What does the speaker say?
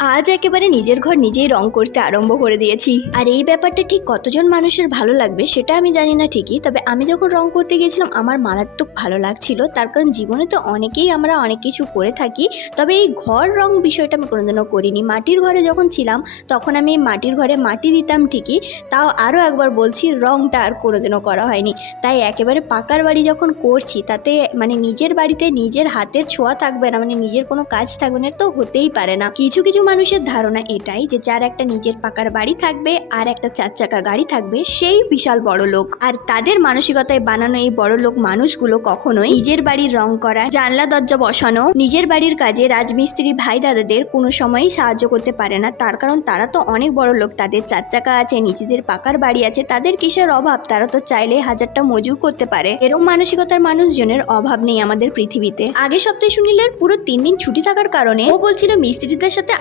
আজ একেবারে নিজের ঘর নিজেই রং করতে আরম্ভ করে দিয়েছি। আর এই ব্যাপারটা ঠিক কতজন মানুষের ভালো লাগবে সেটা আমি জানি না ঠিকই, তবে আমি যখন রং করতে গিয়েছিলাম আমার মারাত্মক ভালো লাগছিল। তার কারণ জীবনে তো অনেকেই আমরা অনেক কিছু করে থাকি, তবে এই ঘর রং বিষয়টা আমি কোনোদিনও করিনি। মাটির ঘরে যখন ছিলাম তখন আমি মাটির ঘরে মাটি দিতাম ঠিকই, তাও আরও একবার বলছি রংটা আর কোনোদিনও করা হয়নি। তাই একেবারে পাকার বাড়ি যখন করছি তাতে মানে নিজের বাড়িতে নিজের হাতের ছোঁয়া থাকবে না, মানে নিজের কোনো কাজ থাকবে না, তো হতেই পারে না। কিছু কিছু মানুষের ধারণা এটাই যে যার একটা নিজের পাকার বাড়ি থাকবে আর একটা 4 চাকা গাড়ি থাকবে সেই বিশাল বড় লোক। আর তাদের মানসিকতায় বানানো এই বড় লোক মানুষগুলো কখনোই নিজের বাড়ির রং করা, জানলা দরজা বসানো, নিজের বাড়ির কাজে রাজমিস্ত্রি ভাই দাদাদের কোনো সময়ই সাহায্য করতে পারে না। তার কারণ তারা তো অনেক বড় লোক, তাদের 4 চাকা আছে, নিজেদের পাকার বাড়ি আছে, তাদের কিসের অভাব? তারা তো চাইলে 1000টা মজুর করতে পারে। এরকম মানসিকতার মানুষজনের অভাব নেই আমাদের পৃথিবীতে। আগের সপ্তাহে সুনীলের পুরো 3 দিন ছুটি থাকার কারণে ও বলছিল মিস্ত্রিদের সাথে